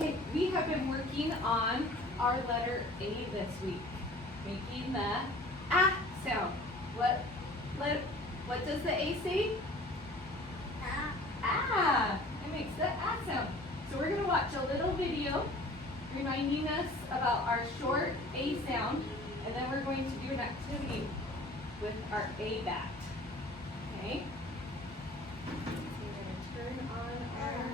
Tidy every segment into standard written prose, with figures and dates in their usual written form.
Okay, we have been working on our letter A this week, making the ah sound. What does the A say? Ah. Ah. It makes the ah sound. So we're gonna watch a little video reminding us about our short A sound, and then we're going to do an activity with our A bat. Okay? We're gonna turn on our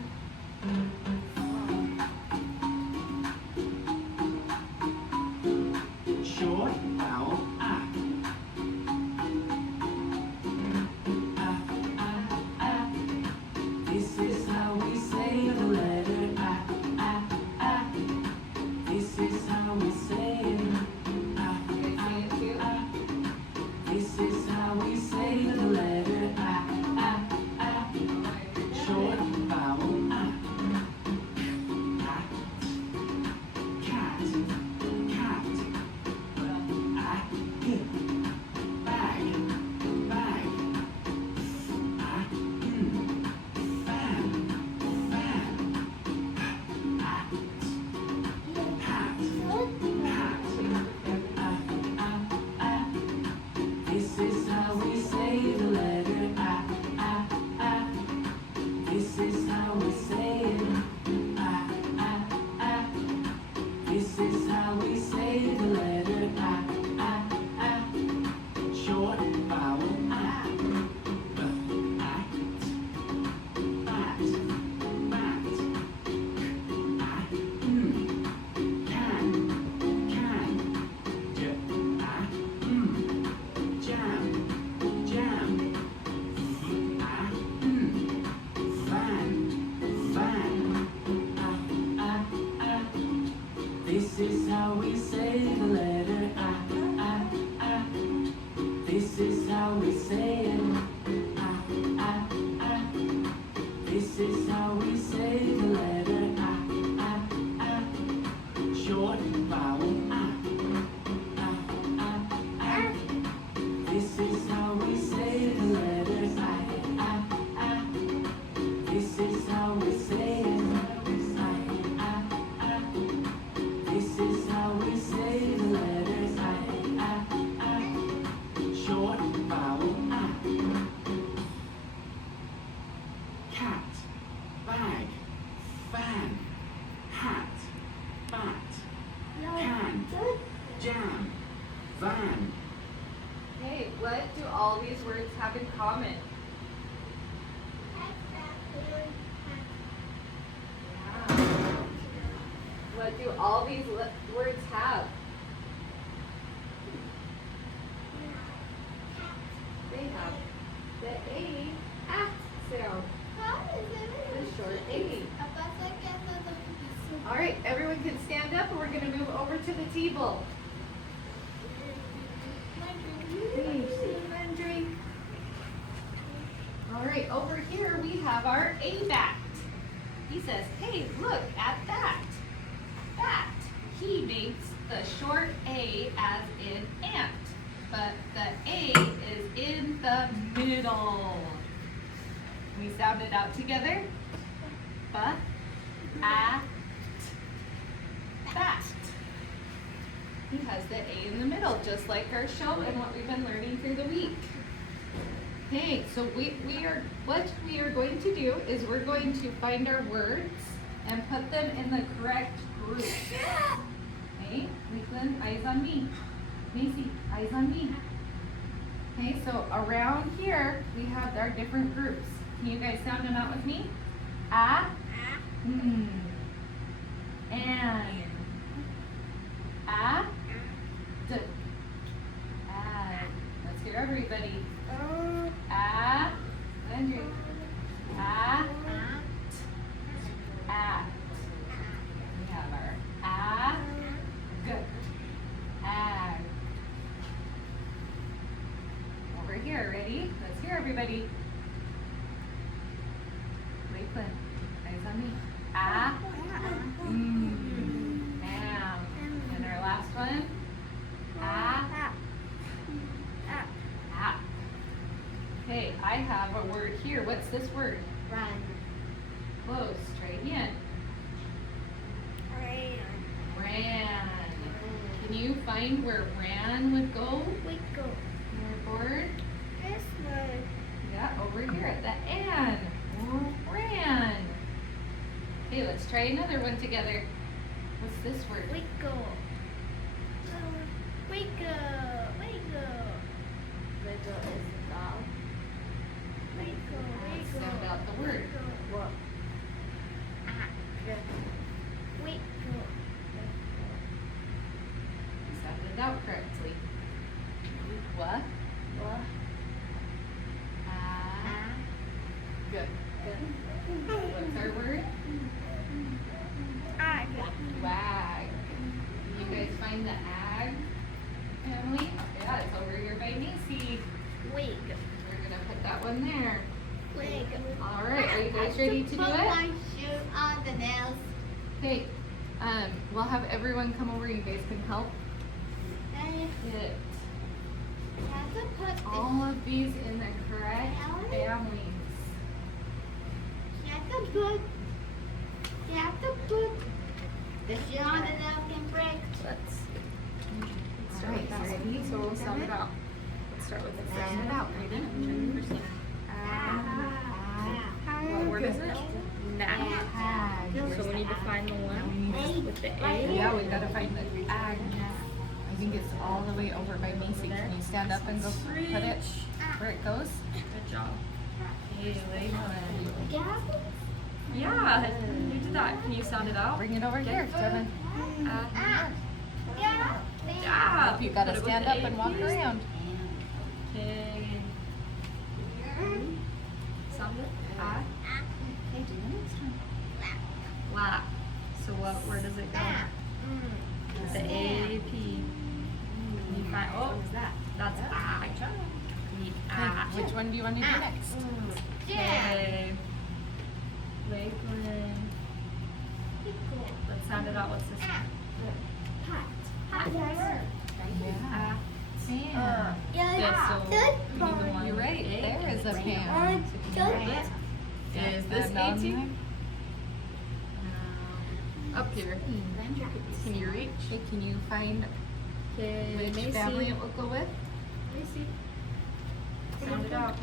short vowel ah. Ah, ah, ah. This is how we say the letter ah, ah, ah. This is how we say it. Ah, ah, ah. This is how we say the letter ah, ah, ah. Short vowel ah. Cat, cat. Bag, bag. Fan, fan. Hat, hat. This is how we say the letter ah, ah, ah. This is how we say it. Ah, ah, ah. This is how we say the letter ah, ah, ah. Short vowel ah. Act, bat, bat. Can, can. Jam, jam. Fan, fan. This is how we say the letter ah, ah, ah. This is how we say it. Ah, ah, ah. This is how we say the letter ah, ah, ah. Short vowel ah. Ah, ah, ah. This is how we say the letter ah, ah, ah. This is how we say it. Ah, ah, ah. This is how we say the letter ah, ah, ah. Short vowel ah. Cat, bag, fan, hat, bat, can, jam, van. Hey, what do all these words have in common? What do all these words have? They have the A ah sound, the short A. All right, everyone can stand up and we're going to move over to the table. All right, over here we have our A bat. He says, hey, look at that. Bat. He makes the short A as in ant, but the A is in the middle. We sound it out together. Bat. Bat. He has the A in the middle, just like our show and what we've been learning through the week. Okay, so what we are going to do is we're going to find our words and put them in the correct group. Okay, Lakeland, eyes on me. Macy, eyes on me. Okay, so around here we have our different groups. Can you guys sound them out with me? A, and, a, d, add. Let's hear everybody. Andrew. At. We have our ag. Over here, ready? Let's hear everybody. Lakeland, eyes on me. Am. And our last one. Okay, I have a word here. What's this word? Run. Close. Try again. you find where ran would go? Wiggle. Your board? This one. Yeah, over here at the N. Ran. Okay, let's try another one together. What's this word? Wiggle. Wiggle. Wiggle. Wiggle is a dog. Wiggle. Let's Wiggle. sound out the word. What? Wiggle. You sounded it out correctly. What? What? Good. Good. What's our word? Wag. You guys find the ag family? Yeah, it's over here by Macy. Wig. We're gonna put that one there. Wig. All right, are you guys ready to do Put it? my shoe on the nails. Okay, we'll have everyone come over. You guys can help And get you have to put all of these in the correct families. You have to put the shoe on the nails can break. Let's All start with right, that ready? one. So we'll sound it out. Let's start with the Sound it out. Ready? What word is it? Nag. Ag. So we need to find the one with the A. Yeah, we gotta find the ag. I think it's all the way over by Macy. Can you stand up and go put it where it goes? Good job. Hey, Layla. Yeah, you did that. Can you sound it out? Bring it over here, Devin. Yeah. Hope you gotta Put it with stand the up A, and walk please. around. Okay. Sound it? Okay, do the next one. Lap. So where does it go? The A, P. Can you find, oh, that's ag. The ag. Which one do you want to do next? Okay. Lakeland. Let's sound it out. What's this one? Yeah. Fan. Good, so we need the one You're with right. A. There is a fan. Is this And A on too? there. Up here. Can you reach? Okay, can you find Okay, which Macy. family it will go with? Macy. Sound it out.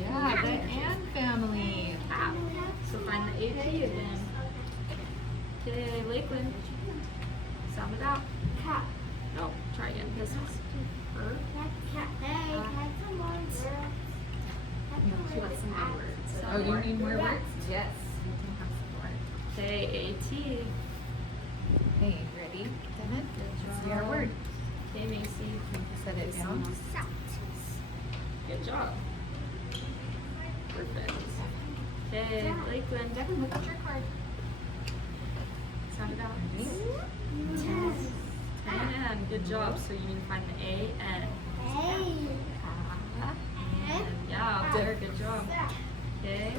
Yeah, the Ann family. Ah. So find the AP again. Okay, Lakeland. Sound it out. No, try again. This is her. She wants some more words. Oh, you need more words? Yes. You can have some more. Okay, AT. Hey, ready? Devin? Let's see our word. Okay, Macy. Set it down. Good job. Perfect. Okay, Lakeland. Devin, look at your card. Sound it out. Ready? And good job. So you need to find the A and yeah, up there. Good job. Okay,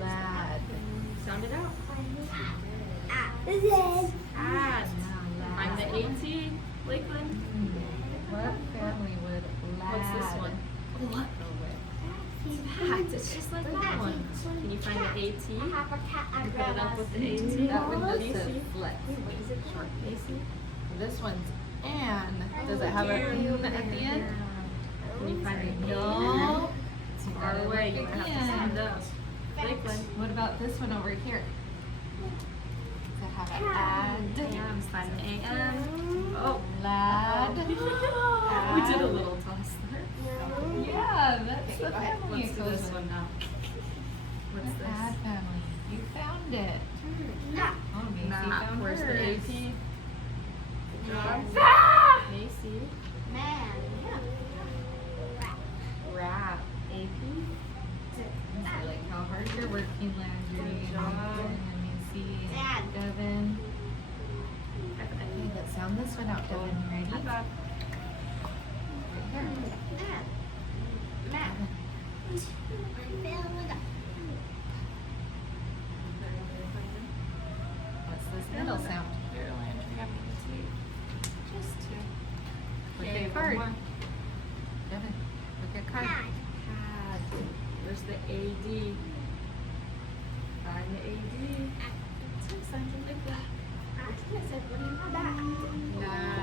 Lad. sound it out. This Add. Find the AT, Lakeland. What family would lad What's this one? go with? Hat. It's just like that one. Can you find the AT? You put it up with the AT. That one just Macy. says flex. What is it short? Macy. This one's Ann. Does it have an at the end? Can you find the No. It's far away. You have to stand up. Lakeland. What about this one over here? Does it have an add? Yams. Find the AM. Oh. Lad. We did a little toss there. Yeah, that's the Okay, family let's it do goes this with. one now. What's The add this? family. You found it. Oh, Macy Map. found Where's the hers. AP? Good job. Macy. Rat. AP. I like how hard you're working, Landry. Good job. And Macy Dad. and Devin. Okay, let's sound this one out, Devin. Ready? Not bad. Right here. What's this middle sound? Here, Landry, I'm gonna take just two. Look Okay, at one card. more. Devin, look at card. Pad. Where's the AD? Find the AD. Lad.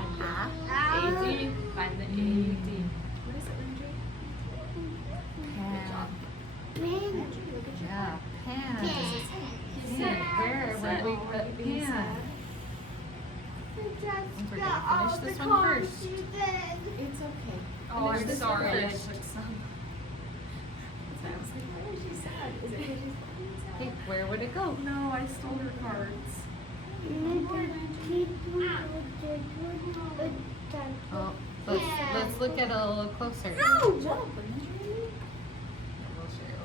Pan. Just We're got gonna all finish this the one cards first. you did. It's okay. Oh, Finish I'm this one sorry. I first. took some. I was like, why is she sad? Is it because she's fucking sad? Okay, where would it go? No, I stole her cards. Oh, let's look at it a little closer. Good job, Landry. We'll share it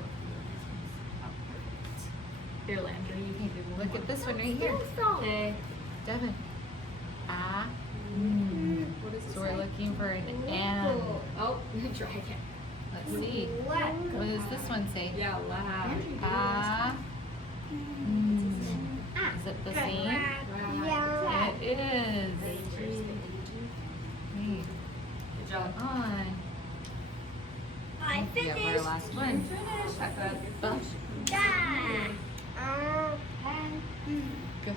with Here, Landry, you can do you. one Look more. at this one right here. Okay. Devin. Ah. What does it So we're say? looking for an M. Oh, try again. Let's see. What does this one say? Yeah, loud. Ah. Is it the same? It is. Hey, Good job. on. I We have our finished. last one. Finish. I got Oh, go.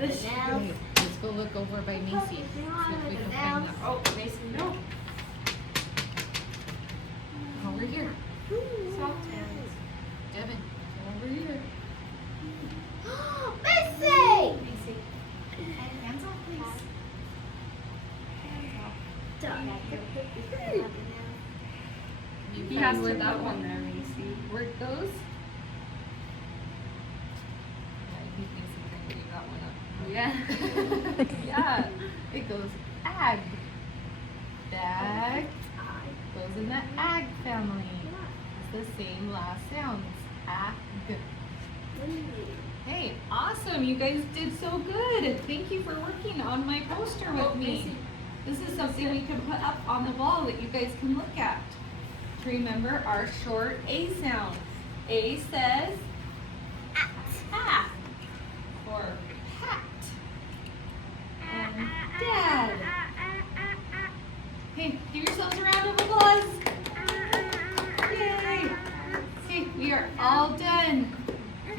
Okay, let's go look over by Macy. See if we can find that. Oh, Mason, no. Over here. Soft hands. Devin, go over here. Missy! Macy. Hands off, please. You He find has where to that put one one there, Macy. where it goes. Yeah, he thinks he can figure that one out. Yeah. Yeah, it goes ag. Bag goes in the ag family. It's the same last sounds. Ag. Hey, awesome. You guys did so good. Thank you for working on my poster with me. This is something we can put up on the wall that you guys can look at. To remember our short A sound. A says at or pat. And dad. Hey, give yourselves a round of applause. Yay. Hey, we are all done.